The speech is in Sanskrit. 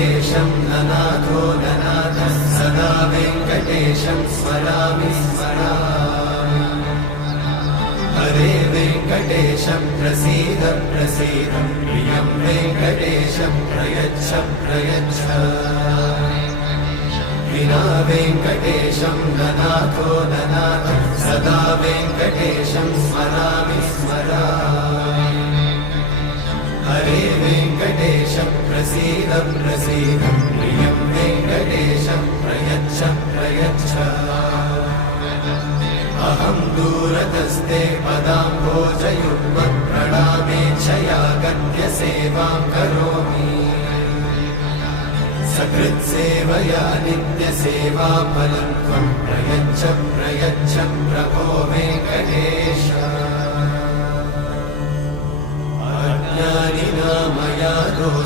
वेङ्कटेशं ननाथो ननाथः सदा वेङ्कटेशं स्मरामि स्मरामि। हरे वेङ्कटेशं प्रसीद प्रसीद प्रियं वेङ्कटेशं प्रयच्छ प्रयच्छ। विना वेङ्कटेशं ननाथो ननाथः सदा वेङ्कटेशं स्मरामि स्मरामि। हरे वेङ्कटेशं प्रसीद प्रसीद प्रियं वेङ्कटेशं प्रयच्छ प्रयच्छ। अहं दूरतस्ते पदाम्भोजयुग्मप्रणामेच्छया गद्य सेवां करोमि। सकृत्सेवया नित्यसेवाफलं त्वं प्रयच्छ प्रयच्छ प्रभो वेङ्कटेश। अज्ञानिना मया दोषः